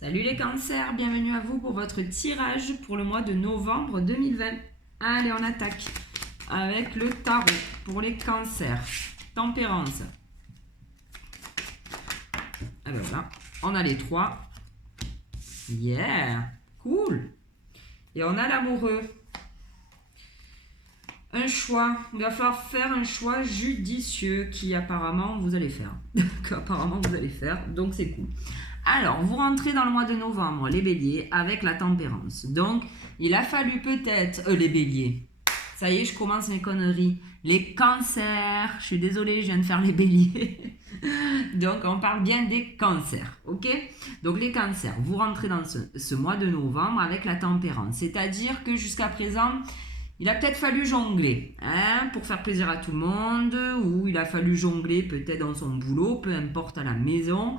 Salut les cancers, bienvenue à vous pour votre tirage pour le mois de novembre 2020. Allez, on attaque avec le tarot pour les cancers. Tempérance. Ah ben voilà, on a les trois. Yeah, cool. Et on a l'amoureux. Un choix, il va falloir faire un choix judicieux qui apparemment vous allez faire. Donc c'est cool. Alors, vous rentrez dans le mois de novembre, les béliers, avec la tempérance. Donc, il a fallu peut-être... les béliers. Ça y est, je commence mes conneries. Les cancers. Je suis désolée, je viens de faire les béliers. Donc, on parle bien des cancers, ok? Donc, les cancers, vous rentrez dans ce mois de novembre avec la tempérance. C'est-à-dire que jusqu'à présent... il a peut-être fallu jongler pour faire plaisir à tout le monde, ou il a fallu jongler peut-être dans son boulot, peu importe à la maison.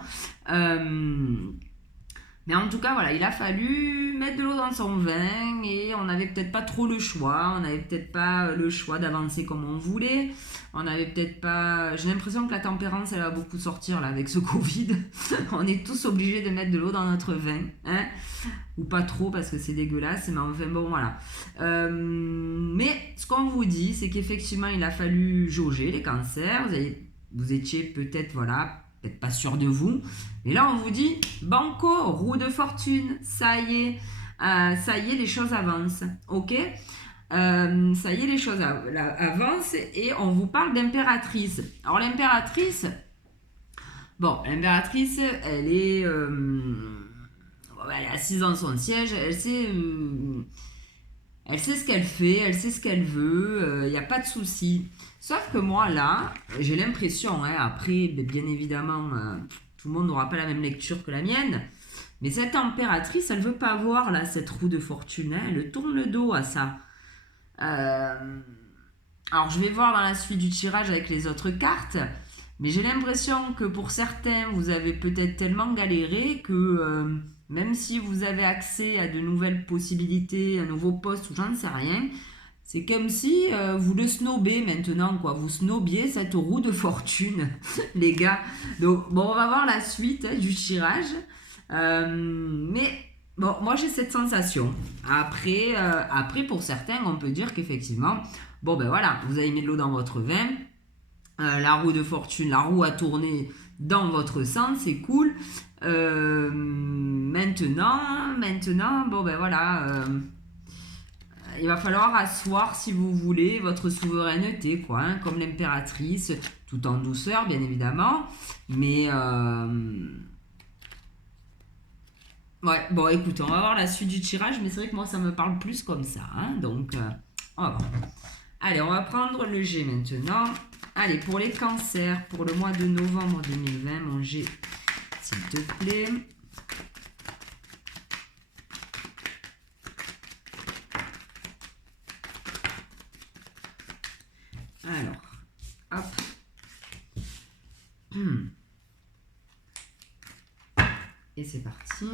Mais en tout cas, voilà, il a fallu mettre de l'eau dans son vin et on n'avait peut-être pas trop le choix. On n'avait peut-être pas le choix d'avancer comme on voulait. On n'avait peut-être pas... J'ai l'impression que la tempérance, elle va beaucoup sortir là avec ce Covid. On est tous obligés de mettre de l'eau dans notre vin. Ou pas trop parce que c'est dégueulasse. Mais enfin bon, voilà. Mais ce qu'on vous dit, c'est qu'effectivement, il a fallu jauger les cancers. Vous étiez peut-être, voilà... peut-être pas sûr de vous, mais là on vous dit banco, roue de fortune, ça y est, les choses avancent, ok, ça y est, les choses avancent et on vous parle d'impératrice. Alors l'impératrice, elle est assise dans son siège, elle sait ce qu'elle fait, elle sait ce qu'elle veut, il n'y a pas de souci. Sauf que moi, là, j'ai l'impression, après, bien évidemment, tout le monde n'aura pas la même lecture que la mienne, mais cette impératrice, elle ne veut pas voir, là, cette roue de fortune, elle tourne le dos à ça. Alors, je vais voir dans la suite du tirage avec les autres cartes, mais j'ai l'impression que pour certains, vous avez peut-être tellement galéré que... même si vous avez accès à de nouvelles possibilités, un nouveau poste ou j'en sais rien, c'est comme si vous le snobez maintenant, quoi. Vous snobiez cette roue de fortune, les gars. Donc, bon, on va voir la suite du tirage. Mais, bon, moi, j'ai cette sensation. Après, pour certains, on peut dire qu'effectivement, bon, ben voilà, vous avez mis de l'eau dans votre vin. La roue de fortune, la roue a tourné dans votre sens, c'est cool. Maintenant, bon, ben voilà... il va falloir asseoir, si vous voulez, votre souveraineté, quoi, comme l'impératrice, tout en douceur, bien évidemment. Mais, ouais, bon, écoute, on va voir la suite du tirage, mais c'est vrai que moi, ça me parle plus comme ça, donc, on va voir. Allez, on va prendre le G maintenant. Allez, pour les cancers, pour le mois de novembre 2020, mon G, s'il te plaît. Alors, hop. Et c'est parti.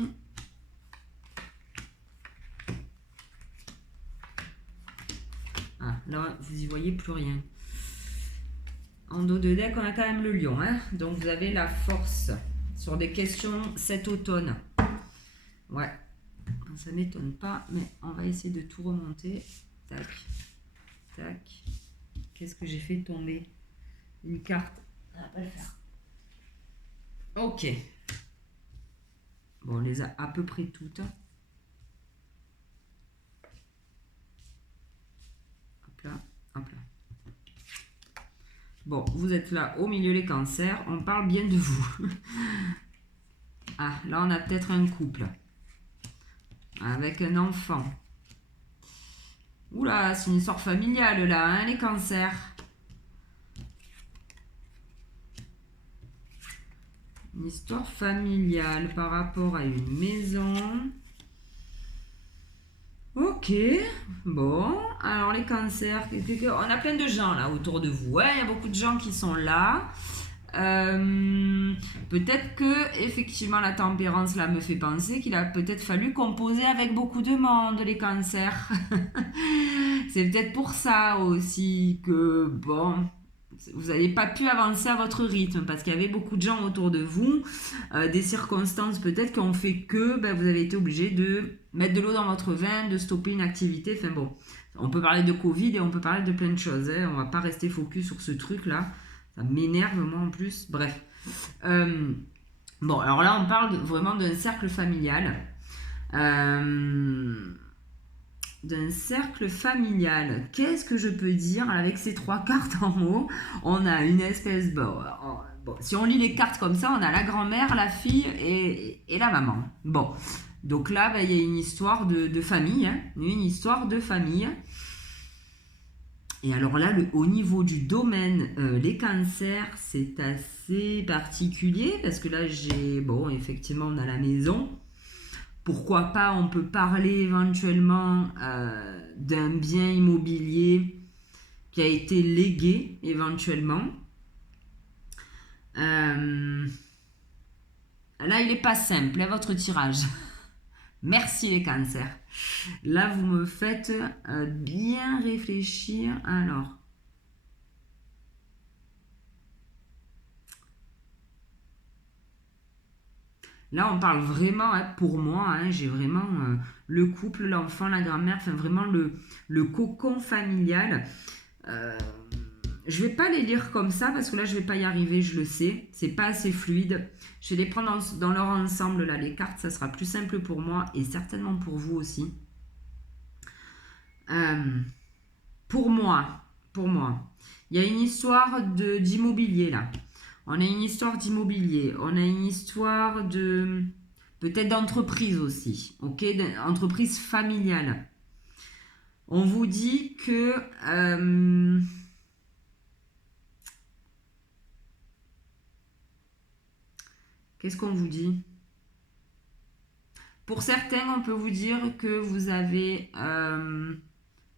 Ah, là, vous y voyez plus rien. En dos de deck, on a quand même le lion. Donc, vous avez la force sur des questions cet automne. Ouais, ça m'étonne pas, mais on va essayer de tout remonter. Tac, tac. Qu'est-ce que j'ai fait tomber? Une carte. Ça va pas le faire. Ok. Bon, on les a à peu près toutes. Hop là, hop là. Bon, vous êtes là au milieu les cancers. On parle bien de vous. Ah, là, on a peut-être un couple. Avec un enfant. Oula, c'est une histoire familiale là, les cancers. Une histoire familiale par rapport à une maison. Ok, bon, alors les cancers, on a plein de gens là autour de vous, il y a beaucoup de gens qui sont là. Peut-être que effectivement la tempérance là me fait penser qu'il a peut-être fallu composer avec beaucoup de monde, les cancers. C'est peut-être pour ça aussi que bon, vous n'avez pas pu avancer à votre rythme parce qu'il y avait beaucoup de gens autour de vous, des circonstances peut-être qui ont fait que vous avez été obligé de mettre de l'eau dans votre vin, de stopper une activité. Enfin bon, on peut parler de Covid et on peut parler de plein de choses. Hein. On va pas rester focus sur ce truc-là. Ça m'énerve moi en plus. Bref. Bon, alors là, on parle vraiment d'un cercle familial. D'un cercle familial. Qu'est-ce que je peux dire avec ces 3 cartes en haut? On a une espèce... Bon, si on lit les cartes comme ça, on a la grand-mère, la fille et la maman. Bon, donc là, il y a une histoire de famille. Hein, une histoire de famille. Et alors là, au niveau du domaine, les cancers, c'est assez particulier parce que là, effectivement, on a la maison. Pourquoi pas, on peut parler éventuellement d'un bien immobilier qui a été légué éventuellement. Là, il n'est pas simple, hein, votre tirage. Merci les cancers. Là, vous me faites bien réfléchir. Alors, là, on parle vraiment, hein, pour moi, hein, j'ai vraiment le couple, l'enfant, la grand-mère, enfin vraiment le cocon familial. Je vais pas les lire comme ça parce que là, je vais pas y arriver, je le sais. C'est pas assez fluide. Je vais les prendre dans leur ensemble, là, les cartes, ça sera plus simple pour moi et certainement pour vous aussi. Pour moi, il y a une histoire d'immobilier, là. On a une histoire d'immobilier, on a une histoire de peut-être d'entreprise aussi, ok, d'entreprise familiale. On vous dit que qu'est-ce qu'on vous dit? Pour certains, on peut vous dire que vous avez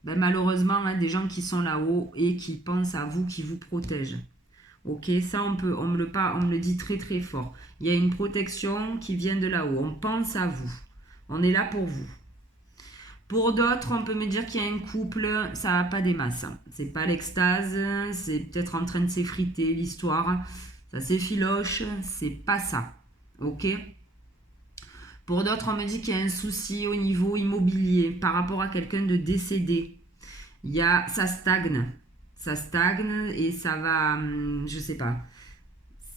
malheureusement hein, des gens qui sont là-haut et qui pensent à vous, qui vous protègent. Ok, ça on me le dit très très fort. Il y a une protection qui vient de là-haut. On pense à vous. On est là pour vous. Pour d'autres, on peut me dire qu'il y a un couple, ça n'a pas des masses. C'est pas l'extase, c'est peut-être en train de s'effriter l'histoire. Ça s'effiloche, c'est pas ça. Ok. Pour d'autres, on me dit qu'il y a un souci au niveau immobilier par rapport à quelqu'un de décédé. Ça stagne. Ça stagne et ça va, je sais pas.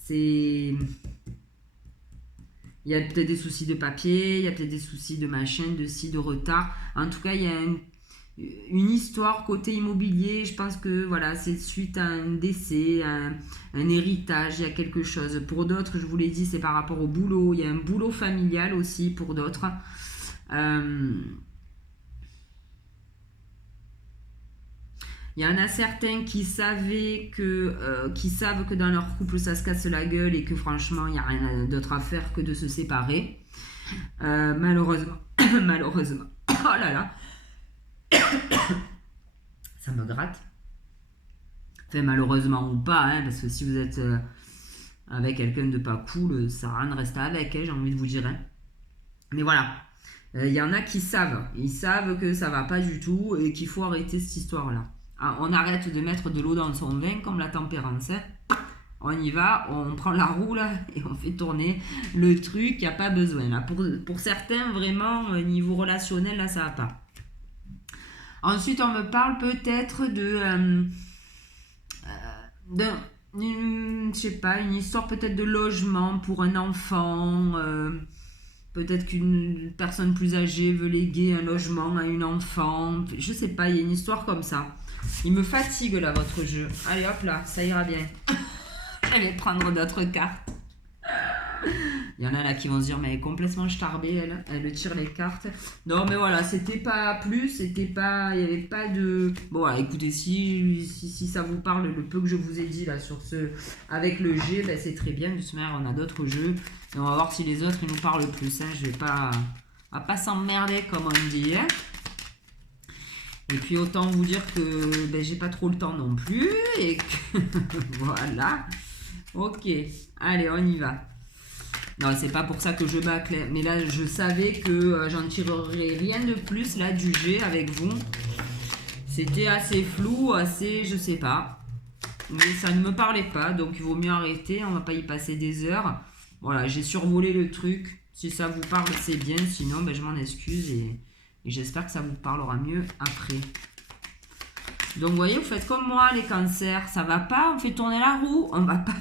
Il y a peut-être des soucis de papier, il y a peut-être des soucis de machin, de retard. En tout cas, il y a une histoire côté immobilier. Je pense que voilà, c'est suite à un décès, un héritage, il y a quelque chose. Pour d'autres, je vous l'ai dit, c'est par rapport au boulot. Il y a un boulot familial aussi pour d'autres. Il y en a certains qui savent que dans leur couple ça se casse la gueule et que franchement il n'y a rien d'autre à faire que de se séparer. Malheureusement. Oh là là. Ça me gratte. Enfin malheureusement ou pas, hein, parce que si vous êtes avec quelqu'un de pas cool, ça sert à rien de rester avec, hein, j'ai envie de vous dire. Hein. Mais voilà. Il y en a qui savent. Ils savent que ça va pas du tout et qu'il faut arrêter cette histoire-là. On arrête de mettre de l'eau dans son vin comme la tempérance. Hein. On y va, on prend la roue là, et on fait tourner le truc, il n'y a pas besoin. Là. Pour certains, vraiment, niveau relationnel, là, ça va pas. Ensuite, on me parle peut-être je sais pas, une histoire peut-être de logement pour un enfant. Peut-être qu'une personne plus âgée veut léguer un logement à une enfant. Je sais pas, il y a une histoire comme ça. Il me fatigue là votre jeu. Allez hop là, ça ira bien. Je vais prendre d'autres cartes. Il y en a là qui vont se dire mais elle est complètement starbée elle tire les cartes. Non mais voilà, c'était pas plus, il n'y avait pas de... Bon voilà, écoutez, si ça vous parle, le peu que je vous ai dit là sur avec le G, ben, c'est très bien. De toute manière on a d'autres jeux et on va voir si les autres ils nous parlent plus. Hein. On va pas s'emmerder comme on dit. Hein. Et puis autant vous dire que ben, j'ai pas trop le temps non plus et que voilà. Ok, allez on y va. Non, c'est pas pour ça que je bâcle, mais là je savais que j'en tirerais rien de plus là du G avec vous. C'était assez flou, assez je sais pas. mais ça ne me parlait pas, donc il vaut mieux arrêter, on va pas y passer des heures. Voilà, j'ai survolé le truc. Si ça vous parle, c'est bien, sinon ben, je m'en excuse et j'espère que ça vous parlera mieux après. Donc vous voyez, vous faites comme moi, les cancers, ça va pas, on fait tourner la roue, on va pas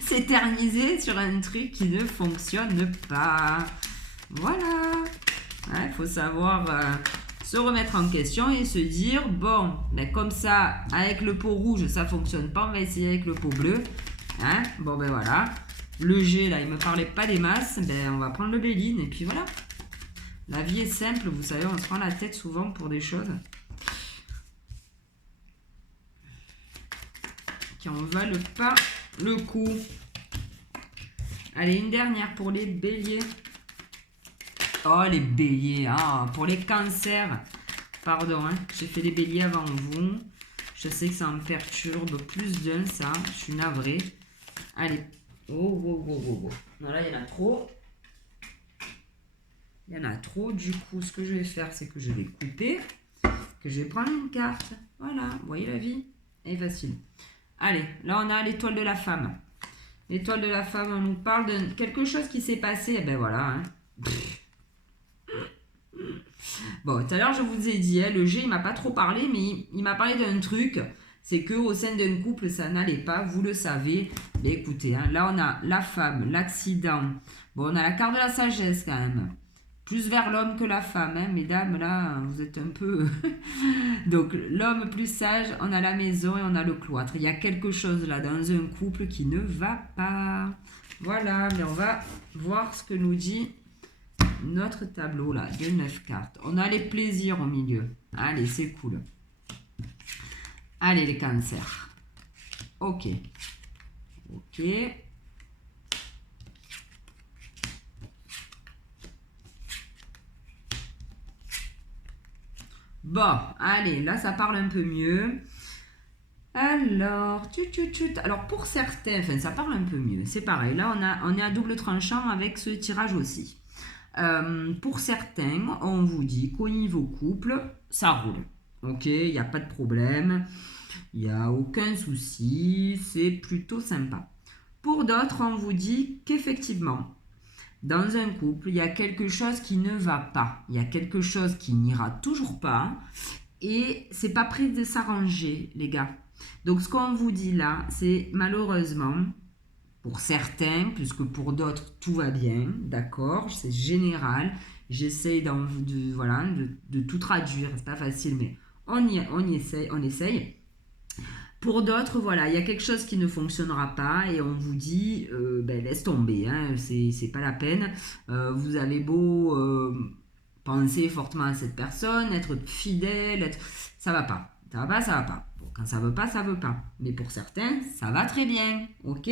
s'éterniser sur un truc qui ne fonctionne pas. Voilà, il faut savoir se remettre en question et se dire, bon, ben comme ça, avec le pot rouge, ça fonctionne pas, on va essayer avec le pot bleu. Hein, bon ben voilà, le G là, il me parlait pas des masses, ben on va prendre le Béline et puis voilà. La vie est simple, vous savez, on se prend la tête souvent pour des choses qui en valent pas le coup. Allez, une dernière pour les béliers. Oh, les béliers, ah, pour les cancers. Pardon, hein, j'ai fait les béliers avant vous. Je sais que ça me perturbe plus d'un, ça. Je suis navrée. Allez. Oh. Voilà, il y en a trop. Il y en a trop. Du coup, ce que je vais faire, c'est que je vais couper. Que je vais prendre une carte. Voilà, vous voyez la vie? Elle est facile. Allez, là on a l'étoile de la femme. L'étoile de la femme, on nous parle de quelque chose qui s'est passé. Eh ben voilà. Hein. Bon, tout à l'heure je vous ai dit, hein, le G il m'a pas trop parlé, mais il m'a parlé d'un truc. C'est que au sein d'un couple, ça n'allait pas, vous le savez. Mais écoutez, hein, là on a la femme, l'accident. Bon, on a la carte de la sagesse quand même. Plus vers l'homme que la femme, hein, mesdames, là, vous êtes un peu... Donc, l'homme plus sage, on a la maison et on a le cloître. Il y a quelque chose là dans un couple qui ne va pas. Voilà, mais on va voir ce que nous dit notre tableau là, de 9 cartes. On a les plaisirs au milieu. Allez, c'est cool. Allez, les cancers. Ok. Bon, allez, là ça parle un peu mieux. Alors, alors pour certains, enfin ça parle un peu mieux, c'est pareil. Là on est à double tranchant avec ce tirage aussi. Pour certains, on vous dit qu'au niveau couple, ça roule. Ok, il n'y a pas de problème, il n'y a aucun souci, c'est plutôt sympa. Pour d'autres, on vous dit qu'effectivement, dans un couple, il y a quelque chose qui ne va pas. Il y a quelque chose qui n'ira toujours pas. Et c'est pas prêt de s'arranger, les gars. Donc, ce qu'on vous dit là, c'est malheureusement, pour certains, puisque pour d'autres, tout va bien. D'accord? C'est général. J'essaye de tout traduire. C'est pas facile, mais on essaye. Pour d'autres, voilà, il y a quelque chose qui ne fonctionnera pas et on vous dit, laisse tomber, hein, c'est pas la peine. Vous avez beau penser fortement à cette personne, être fidèle, ça va pas. Ça va pas. Bon, quand ça veut pas, ça veut pas. Mais pour certains, ça va très bien, ok?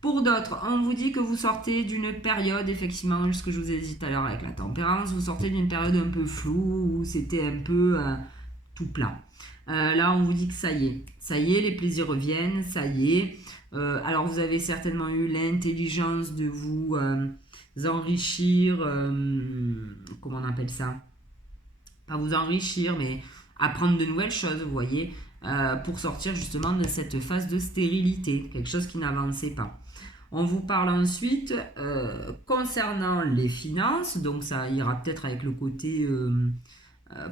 Pour d'autres, on vous dit que vous sortez d'une période, effectivement, ce que je vous ai dit tout à l'heure avec la tempérance, vous sortez d'une période un peu floue où c'était un peu tout plat. Là, on vous dit que ça y est, les plaisirs reviennent, ça y est. Alors, vous avez certainement eu l'intelligence de vous enrichir, comment on appelle ça? Pas vous enrichir, mais apprendre de nouvelles choses, vous voyez, pour sortir justement de cette phase de stérilité, quelque chose qui n'avançait pas. On vous parle ensuite concernant les finances, donc ça ira peut-être avec le côté...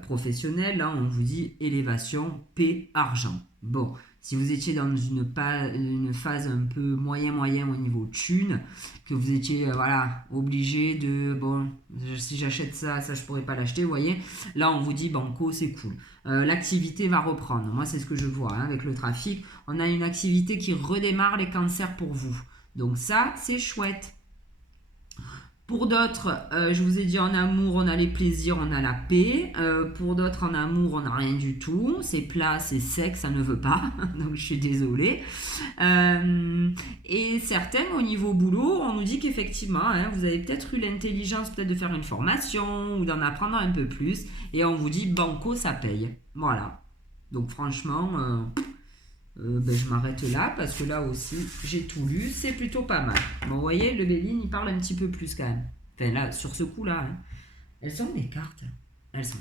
professionnel, là on vous dit élévation, paix, argent. Bon, si vous étiez dans une phase un peu moyen au niveau thune, que vous étiez obligé de, bon, si j'achète ça je pourrais pas l'acheter, vous voyez, là on vous dit banco, c'est cool. L'activité va reprendre, moi c'est ce que je vois, hein, avec le trafic, on a une activité qui redémarre, les cancers pour vous. Donc ça, c'est chouette. Pour d'autres, je vous ai dit en amour, on a les plaisirs, on a la paix. Pour d'autres, en amour, on n'a rien du tout. C'est plat, c'est sec, ça ne veut pas. Donc, je suis désolée. Et certains, au niveau boulot, on nous dit qu'effectivement, hein, vous avez peut-être eu l'intelligence peut-être de faire une formation ou d'en apprendre un peu plus. Et on vous dit, banco, ça paye. Voilà. Donc, franchement... je m'arrête là parce que là aussi j'ai tout lu, c'est plutôt pas mal. Bon, vous voyez, le Béline il parle un petit peu plus quand même. Enfin là, sur ce coup là, hein. Elles sont mes cartes. Elles sont.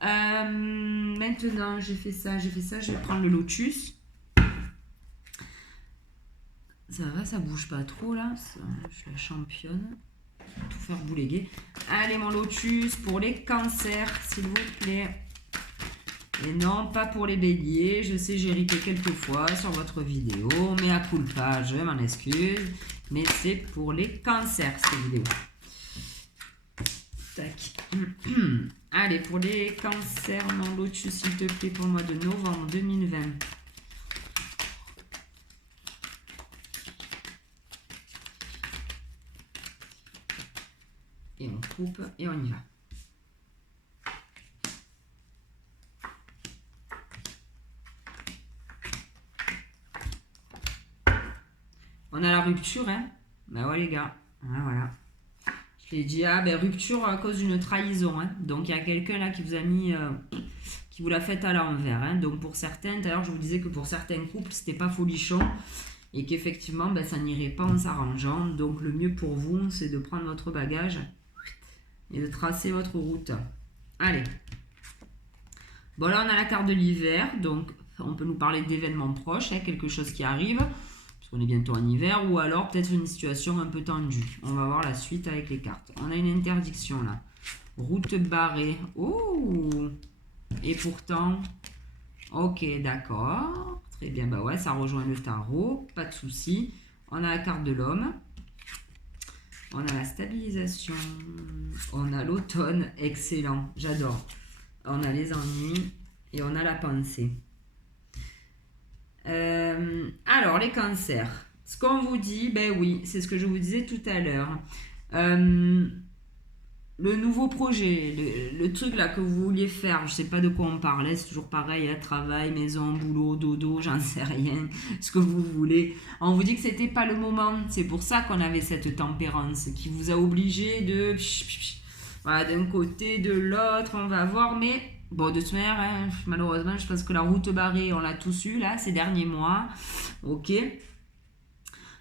Maintenant j'ai fait ça, je vais prendre le lotus. Ça va, ça bouge pas trop là. Je suis la championne. Tout faire bouléguer. Allez mon lotus pour les cancers, s'il vous plaît. Et non, pas pour les béliers. Je sais, j'ai ripé quelques fois sur votre vidéo. Mais à culpa, je m'en excuse. Mais c'est pour les cancers, cette vidéo. Tac. Allez, pour les cancers, mon lotus, s'il te plaît, pour le mois de novembre 2020. Et on coupe et on y va. On a la rupture, hein. Ben ouais, les gars. Ah, voilà. Je l'ai dit, ah, ben rupture à cause d'une trahison, hein. Donc, il y a quelqu'un là qui vous a mis... qui vous l'a fait à l'envers, hein. Donc, pour certains, d'ailleurs, je vous disais que pour certains couples, c'était pas folichon. Et qu'effectivement, ben, ça n'irait pas en s'arrangeant. Donc, le mieux pour vous, c'est de prendre votre bagage et de tracer votre route. Allez. Bon, là, on a la carte de l'hiver. Donc, on peut nous parler d'événements proches, hein, quelque chose qui arrive. On est bientôt en hiver, ou alors peut-être une situation un peu tendue. On va voir la suite avec les cartes. On a une interdiction là. Route barrée. Oh! Et pourtant, ok, d'accord. Très bien, bah ouais, ça rejoint le tarot. Pas de souci. On a la carte de l'homme. On a la stabilisation. On a l'automne. Excellent, j'adore. On a les ennuis. Et on a la pensée. Alors, les cancers. Ce qu'on vous dit, ben oui, c'est ce que je vous disais tout à l'heure. Le nouveau projet, le truc là que vous vouliez faire, je sais pas de quoi on parlait, c'est toujours pareil, hein, travail, maison, boulot, dodo, j'en sais rien, ce que vous voulez. On vous dit que c'était pas le moment. C'est pour ça qu'on avait cette tempérance qui vous a obligé de... Voilà, d'un côté, de l'autre, on va voir, mais... Bon, de toute manière, hein, malheureusement, je pense que la route barrée, on l'a tous eu là, ces derniers mois. Ok.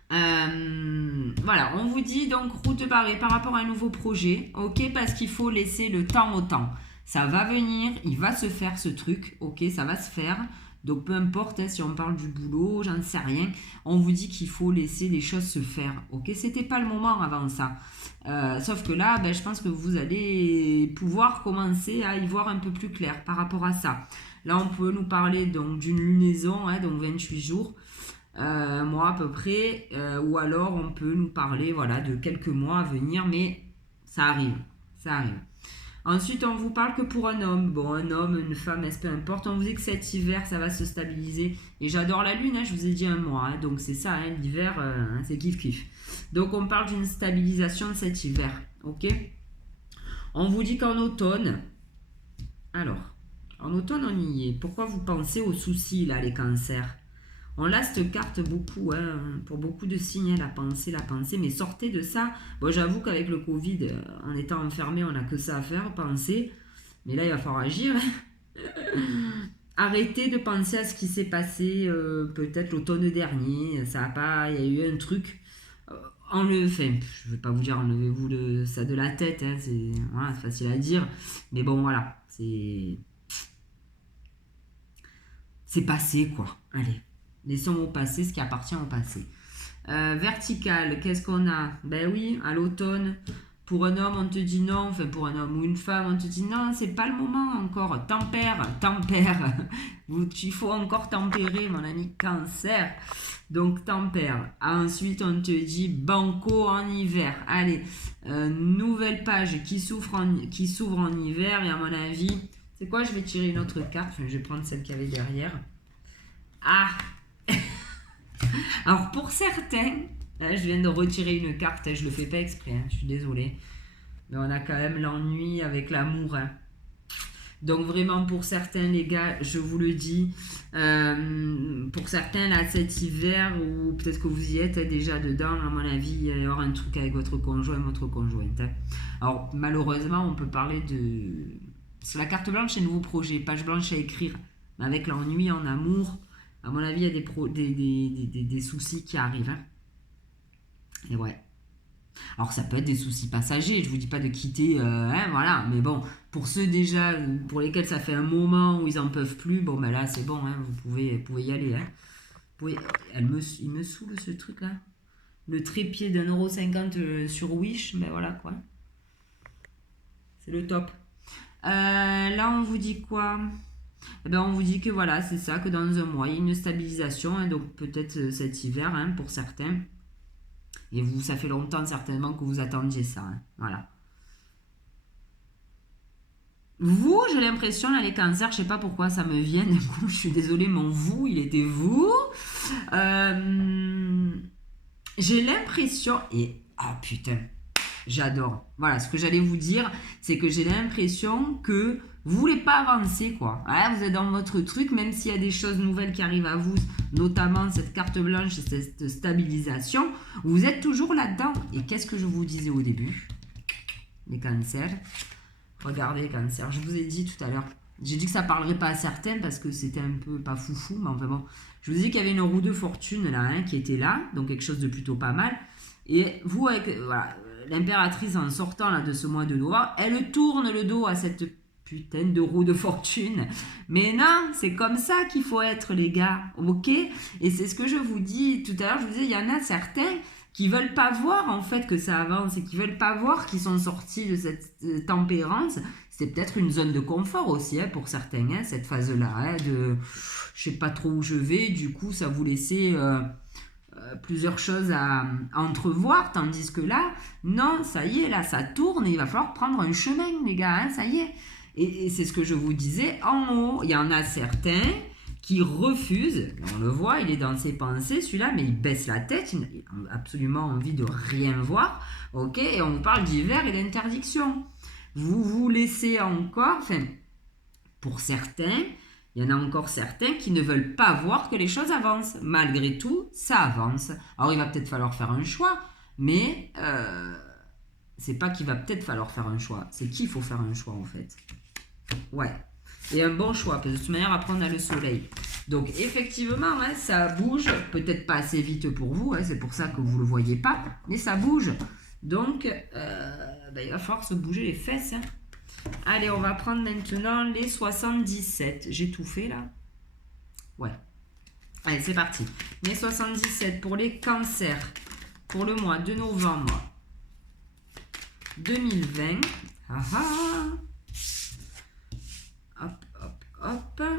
Voilà, on vous dit donc route barrée par rapport à un nouveau projet. Ok, parce qu'il faut laisser le temps au temps. Ça va venir, il va se faire ce truc. Ok, ça va se faire. Donc peu importe, hein, si on parle du boulot, j'en sais rien. On vous dit qu'il faut laisser les choses se faire. Ok, c'était pas le moment avant ça. Sauf que là, ben, je pense que vous allez pouvoir commencer à y voir un peu plus clair par rapport à ça. Là, on peut nous parler donc d'une lunaison, hein, donc 28 jours, mois à peu près, ou alors on peut nous parler voilà, de quelques mois à venir, mais ça arrive, ça arrive. Ensuite, on vous parle que pour un homme. Bon, un homme, une femme, peu importe. On vous dit que cet hiver, ça va se stabiliser. Et j'adore la lune, hein, je vous ai dit un mois. Hein, donc c'est ça, hein, l'hiver, c'est kiff-kiff. Donc on parle d'une stabilisation de cet hiver. Ok. On vous dit qu'en automne... Alors, en automne, on y est. Pourquoi vous pensez aux soucis, là, les cancers? On l'a cette carte beaucoup, hein, pour beaucoup de signes, la pensée, mais sortez de ça. Bon, j'avoue qu'avec le Covid, en étant enfermé, on n'a que ça à faire, penser. Mais là, il va falloir agir. Arrêtez de penser à ce qui s'est passé peut-être l'automne dernier. Ça a pas, il y a eu un truc. Enfin, je ne vais pas vous dire enlevez-vous ça de la tête, hein, voilà, c'est facile à dire. Mais bon, voilà, c'est passé, quoi. Allez. Laissons au passé ce qui appartient au passé. Vertical, qu'est-ce qu'on a? Ben oui, à l'automne, pour un homme, on te dit non. Enfin, pour un homme ou une femme, on te dit non, c'est pas le moment encore. Tempère. Il faut encore tempérer, mon ami cancer. Donc, tempère. Ensuite, on te dit banco en hiver. Allez, nouvelle page qui s'ouvre en hiver. Et à mon avis, c'est quoi? Je vais tirer une autre carte. Enfin, je vais prendre celle qu'il y avait derrière. Ah! Alors pour certains, là, je viens de retirer une carte, je le fais pas exprès, hein, je suis désolée. Mais on a quand même l'ennui avec l'amour. Hein. Donc vraiment pour certains les gars, je vous le dis, pour certains là cet hiver, ou peut-être que vous y êtes déjà dedans, à mon avis, il va y avoir un truc avec votre conjoint, votre conjointe. Hein. Alors malheureusement on peut parler de... Sur la carte blanche, c'est nouveau projet, page blanche à écrire. Mais avec l'ennui en amour, à mon avis, il y a des soucis qui arrivent. Hein. Et ouais. Alors, ça peut être des soucis passagers. Je vous dis pas de quitter, hein, voilà. Mais bon, pour ceux déjà, pour lesquels ça fait un moment où ils en peuvent plus, bon, ben là, c'est bon. Hein, vous pouvez y aller. Hein. il me saoule ce truc là. Le trépied d'1,50 € sur Wish, ben voilà quoi. C'est le top. Là, on vous dit quoi? Eh ben, on vous dit que voilà, c'est ça, que dans un mois, il y a une stabilisation, hein, donc peut-être cet hiver, hein, pour certains. Et vous, ça fait longtemps certainement que vous attendiez ça. Hein, voilà. Vous, j'ai l'impression, là, les cancers, je sais pas pourquoi ça me vient, du coup, je suis désolée, mon vous, il était vous. J'ai l'impression, et ah putain, j'adore. Voilà, ce que j'allais vous dire, c'est que j'ai l'impression que vous voulez pas avancer, quoi. Ouais, vous êtes dans votre truc, même s'il y a des choses nouvelles qui arrivent à vous, notamment cette carte blanche et cette stabilisation, vous êtes toujours là-dedans. Et qu'est-ce que je vous disais au début? Les cancers. Regardez les cancers, je vous ai dit tout à l'heure. J'ai dit que ça parlerait pas à certains parce que c'était un peu pas foufou, mais enfin bon. Je vous ai dit qu'il y avait une roue de fortune là, hein, qui était là, donc quelque chose de plutôt pas mal. Et vous, avec voilà, l'impératrice en sortant là de ce mois de novembre, elle tourne le dos à cette putain de roue de fortune. Mais non, c'est comme ça qu'il faut être, les gars, ok? Et c'est ce que je vous dis tout à l'heure. Je vous disais, il y en a certains qui veulent pas voir en fait que ça avance et qui veulent pas voir qu'ils sont sortis de cette tempérance. C'est peut-être une zone de confort aussi, hein, pour certains, hein, cette phase-là, hein, de je sais pas trop où je vais, du coup ça vous laissait plusieurs choses à entrevoir, tandis que là, non, ça y est, là ça tourne et il va falloir prendre un chemin, les gars, hein, ça y est. Et c'est ce que je vous disais, en haut, il y en a certains qui refuse, on le voit, il est dans ses pensées, celui-là, mais il baisse la tête, il a absolument envie de rien voir, ok, et on vous parle d'hiver et d'interdiction. Vous vous laissez encore, enfin, pour certains, il y en a encore certains qui ne veulent pas voir que les choses avancent. Malgré tout, ça avance. Alors, il va peut-être falloir faire un choix, mais c'est pas qu'il va peut-être falloir faire un choix, c'est qu'il faut faire un choix, en fait. Ouais. Et un bon choix, parce que de toute manière, après, on a le soleil. Donc, effectivement, hein, ça bouge. Peut-être pas assez vite pour vous, hein, c'est pour ça que vous ne le voyez pas, mais ça bouge. Donc, il va falloir se bouger les fesses. Hein. Allez, on va prendre maintenant les 77. J'ai tout fait, là? Ouais. Allez, c'est parti. Les 77 pour les cancers, pour le mois de novembre 2020. Ah ah. Hop, hop, hop.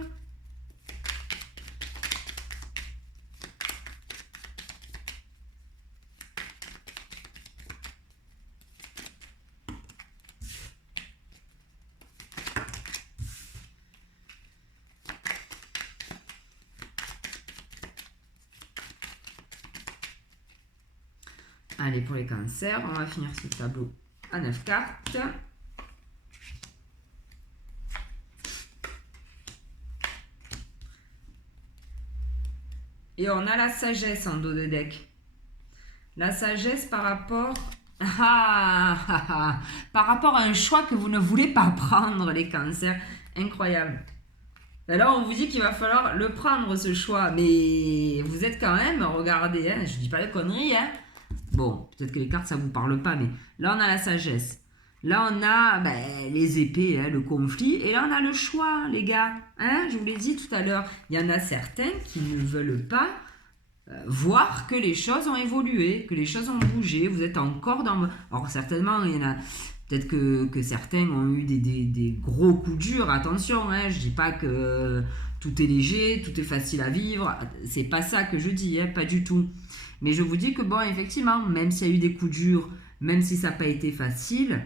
Allez, pour les cancers, on va finir ce tableau à 9 cartes. Et on a la sagesse en dos de deck. La sagesse par rapport par rapport à un choix que vous ne voulez pas prendre, les cancers. Incroyable. Alors on vous dit qu'il va falloir le prendre, ce choix. Mais vous êtes quand même, regardez, hein, je dis pas de conneries. Hein. Bon, peut-être que les cartes ça vous parle pas, mais là on a la sagesse. Là, on a les épées, hein, le conflit. Et là, on a le choix, les gars. Hein, je vous l'ai dit tout à l'heure. Il y en a certains qui ne veulent pas voir que les choses ont évolué, que les choses ont bougé. Vous êtes encore dans... Alors, certainement, il y en a... Peut-être que certains ont eu des gros coups durs. Attention, hein, je ne dis pas que tout est léger, tout est facile à vivre. C'est pas ça que je dis, hein, pas du tout. Mais je vous dis que, bon, effectivement, même s'il y a eu des coups durs, même si ça n'a pas été facile...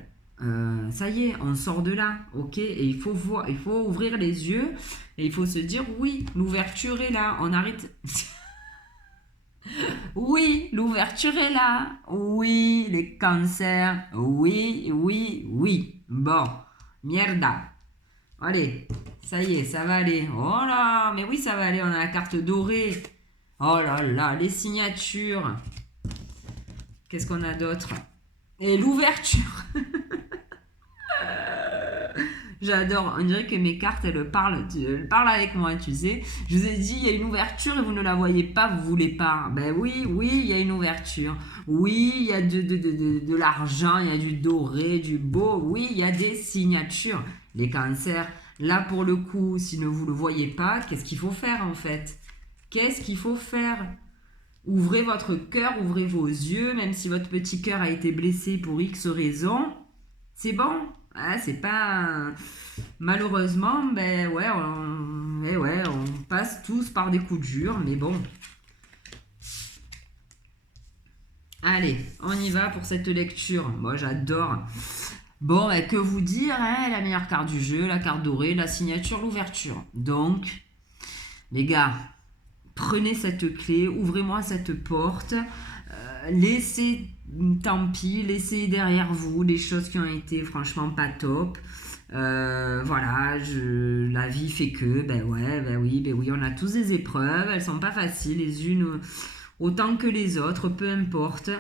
ça y est, on sort de là, ok? Et il faut voir, il faut ouvrir les yeux et il faut se dire oui, l'ouverture est là. On arrête. Oui, l'ouverture est là. Oui, les cancers. Oui, oui, oui. Bon, mierda. Allez, ça y est, ça va aller. Oh là, mais oui, ça va aller. On a la carte dorée. Oh là là, les signatures. Qu'est-ce qu'on a d'autre? Et l'ouverture. J'adore, on dirait que mes cartes elles parlent avec moi, tu sais. Je vous ai dit, il y a une ouverture et vous ne la voyez pas, vous voulez pas. Ben oui, il y a une ouverture. Oui, il y a de l'argent, il y a du doré, du beau. Oui, il y a des signatures. Les cancers, là pour le coup, si ne vous le voyez pas, qu'est-ce qu'il faut faire en fait? Qu'est-ce qu'il faut faire? Ouvrez votre cœur, ouvrez vos yeux, même si votre petit cœur a été blessé pour X raisons. C'est bon. Ah, c'est pas... Malheureusement, ben ouais, on passe tous par des coups durs, mais bon. Allez, on y va pour cette lecture. Moi, j'adore. Bon, ben, que vous dire, hein, la meilleure carte du jeu, la carte dorée, la signature, l'ouverture. Donc, les gars, prenez cette clé, ouvrez-moi cette porte, laissez, tant pis, laissez derrière vous des choses qui ont été franchement pas top. Voilà, la vie fait que, ben oui, on a tous des épreuves, elles sont pas faciles, les unes autant que les autres, peu importe,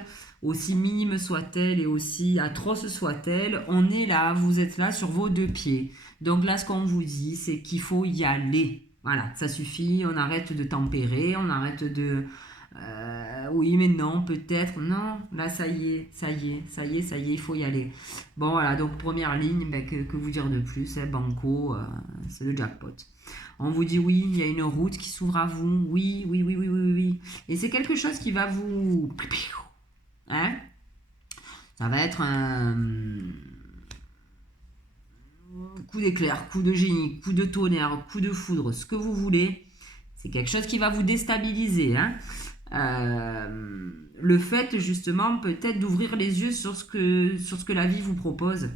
aussi minimes soient-elles et aussi atroces soient-elles, on est là, vous êtes là sur vos deux pieds. Donc là, ce qu'on vous dit, c'est qu'il faut y aller. Voilà, ça suffit, on arrête de tempérer, on arrête de... oui, mais non, peut-être, non, là, ça y est, il faut y aller. Bon, voilà, donc première ligne, ben, que vous dire de plus, hein, banco, c'est le jackpot. On vous dit oui, il y a une route qui s'ouvre à vous, oui. Et c'est quelque chose qui va vous... Hein? Ça va être un... coup d'éclair, coup de génie, coup de tonnerre, coup de foudre, ce que vous voulez. C'est quelque chose qui va vous déstabiliser. Hein. Le fait justement peut-être d'ouvrir les yeux sur ce que la vie vous propose.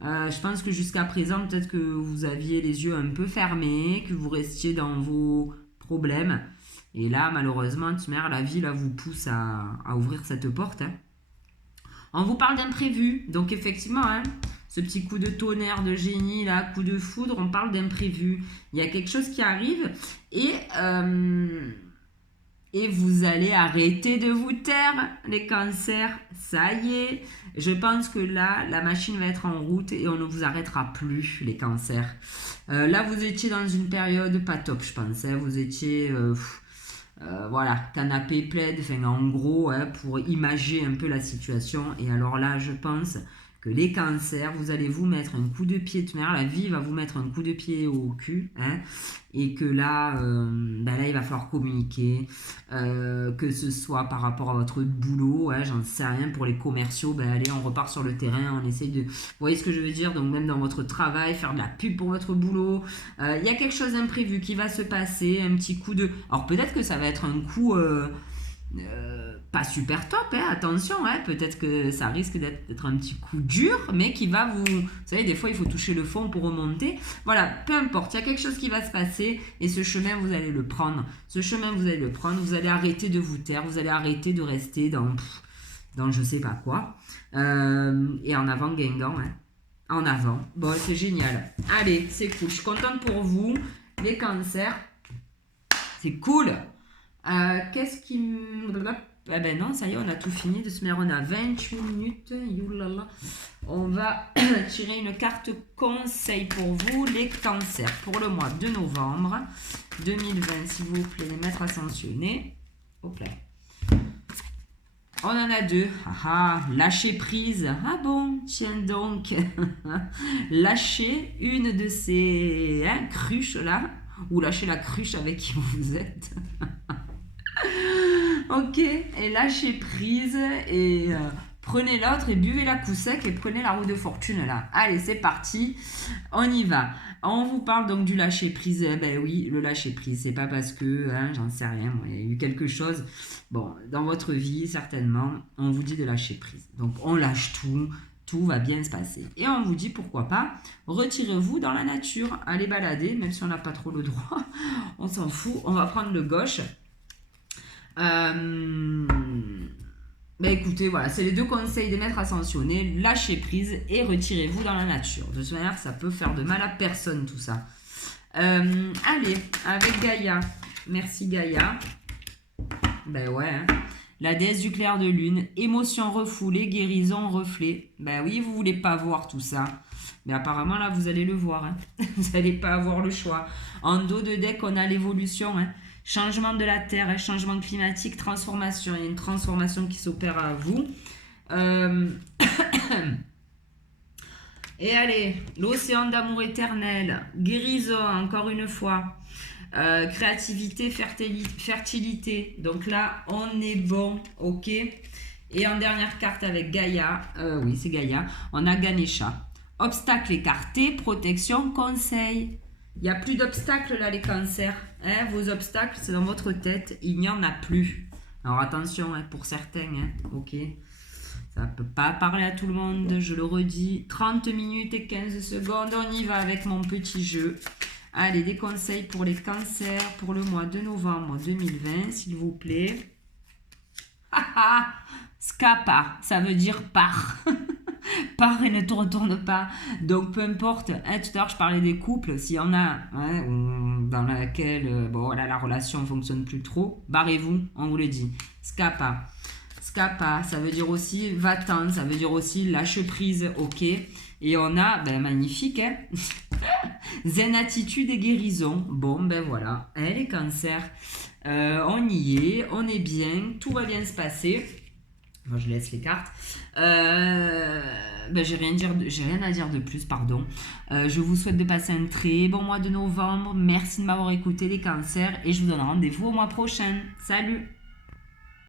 Je pense que jusqu'à présent, peut-être que vous aviez les yeux un peu fermés, que vous restiez dans vos problèmes. Et là, malheureusement, la vie là, vous pousse à ouvrir cette porte. Hein. On vous parle d'imprévu. Donc effectivement, hein, ce petit coup de tonnerre, de génie, là, coup de foudre, on parle d'imprévu. Il y a quelque chose qui arrive et vous allez arrêter de vous taire, les cancers. Ça y est. Je pense que là, la machine va être en route et on ne vous arrêtera plus, les cancers. Là, vous étiez dans une période pas top, je pense. Hein. Vous étiez... voilà, canapé plaid, enfin en gros, hein, pour imager un peu la situation. Et alors là, je pense que les cancers, vous allez vous mettre un coup de pied de mer, la vie va vous mettre un coup de pied au cul, hein, et que là, là, il va falloir communiquer, que ce soit par rapport à votre boulot, hein, j'en sais rien, pour les commerciaux, allez, on repart sur le terrain, on essaye de... Vous voyez ce que je veux dire? Donc même dans votre travail, faire de la pub pour votre boulot, il y a quelque chose d'imprévu qui va se passer, un petit coup de... Alors peut-être que ça va être un coup... pas super top, hein, attention, hein, peut-être que ça risque d'être un petit coup dur, mais qui va vous... Vous savez, des fois, il faut toucher le fond pour remonter. Voilà, peu importe, il y a quelque chose qui va se passer et ce chemin, vous allez le prendre. Vous allez arrêter de vous taire, vous allez arrêter de rester dans je sais pas quoi. Et en avant, Guingamp, hein. En avant. Bon, c'est génial. Allez, c'est cool. Je suis contente pour vous, les cancers. C'est cool. Qu'est-ce qui... Ah ben non, ça y est, on a tout fini de se mettre, on a 28 minutes, youlala. On va tirer une carte conseil pour vous, les cancers, pour le mois de novembre 2020, s'il vous plaît, les maîtres ascensionnés. Hop là. On en a deux. Lâcher prise. Ah bon, tiens donc. Lâcher une de ces cruches là, ou lâcher la cruche avec qui vous êtes. Ok, et lâchez prise et prenez l'autre et buvez la coup sec et prenez la roue de fortune là. Allez, c'est parti, on y va. On vous parle donc du lâcher prise. Ben oui, le lâcher prise, c'est pas parce que, j'en sais rien, il y a eu quelque chose, bon, dans votre vie certainement, on vous dit de lâcher prise. Donc on lâche tout va bien se passer. Et on vous dit pourquoi pas, retirez-vous dans la nature, allez balader, même si on n'a pas trop le droit, on s'en fout, on va prendre le gauche. Écoutez, voilà, c'est les deux conseils des maîtres ascensionnés, lâchez prise et retirez-vous dans la nature. De toute manière, ça peut faire de mal à personne tout ça. Allez, avec Gaïa. Merci Gaïa. Ben ouais, hein. La déesse du clair de lune, émotion refoulée, guérison reflet. Ben oui, vous voulez pas voir tout ça. Mais apparemment là, vous allez le voir. Hein. Vous n'allez pas avoir le choix. En dos de deck, on a l'évolution. Hein. Changement de la Terre, changement climatique, transformation. Il y a une transformation qui s'opère à vous. Et allez, l'océan d'amour éternel, guérison, encore une fois. Créativité, fertilité. Donc là, on est bon, ok. Et en dernière carte avec Gaïa, oui, c'est Gaïa, on a Ganesha. Obstacle écarté, protection, conseil. Il n'y a plus d'obstacles là, les cancers. Hein, vos obstacles, c'est dans votre tête. Il n'y en a plus. Alors attention, hein, pour certains, hein, ok. Ça ne peut pas parler à tout le monde, je le redis. 30 minutes et 15 secondes, on y va avec mon petit jeu. Allez, des conseils pour les cancers pour le mois de novembre 2020, s'il vous plaît. Scapa, ça veut dire pars. Pars et ne te retourne pas. Donc peu importe, hein, tout à l'heure je parlais des couples, s'il y en a hein, dans laquelle bon, voilà, la relation ne fonctionne plus trop, barrez-vous, on vous le dit. Scapa. Scapa, ça veut dire aussi va-t'en, ça veut dire aussi lâche prise, ok. Et on a, ben magnifique, hein. Zen attitude et guérison. Bon, ben voilà, hein, les cancers, on y est, on est bien, tout va bien se passer. Moi, je laisse les cartes. Ben, j'ai rien à dire de plus, pardon. Je vous souhaite de passer un très bon mois de novembre. Merci de m'avoir écouté, les cancers, et je vous donne rendez-vous au mois prochain. Salut!